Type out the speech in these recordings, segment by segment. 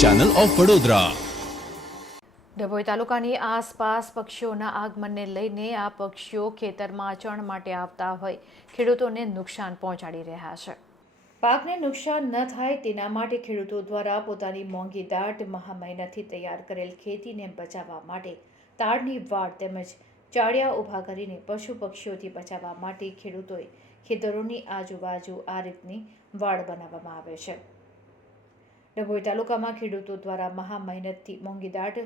Channel of Vadodara. Dabhoi તાલુકાની આસપાસ પક્ષીઓના આગમનને લઈને આ પક્ષીઓ ખેતરમાં ચણ માટે આવતા હોય ખેડૂતોને નુકસાન પહોંચાડી રહ્યા છે. પાકને નુકસાન ન થાય તેના માટે ખેડૂતો દ્વારા પોતાની મોંઘી દાટ મહામહેનતથી તૈયાર કરેલ ખેતીને બચાવવા માટે તાડની વાડ તેમજ ચાળિયા ઊભા કરીને પશુ પક્ષીઓથી બચાવવા માટે ખેડૂતોએ ખેતરોની આજુબાજુ આ રીતની વાડ બનાવવામાં આવે છે. ડભોઈ તાલુકામાં ખેડૂતો દ્વારા મહામહેનતથી મોંઘી દાટ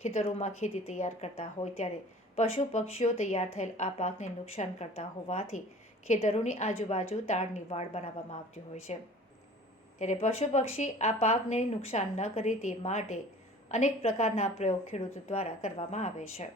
ખેતરોમાં ખેતી તૈયાર કરતા હોય ત્યારે પશુ પક્ષીઓ તૈયાર થયેલ આ પાકને નુકસાન કરતા હોવાથી ખેતરોની આજુબાજુ તાડની વાડ બનાવવામાં આવતી હોય છે. ત્યારે પશુ પક્ષી આ પાકને નુકસાન ન કરે તે માટે અનેક પ્રકારના પ્રયોગ ખેડૂતો દ્વારા કરવામાં આવે છે.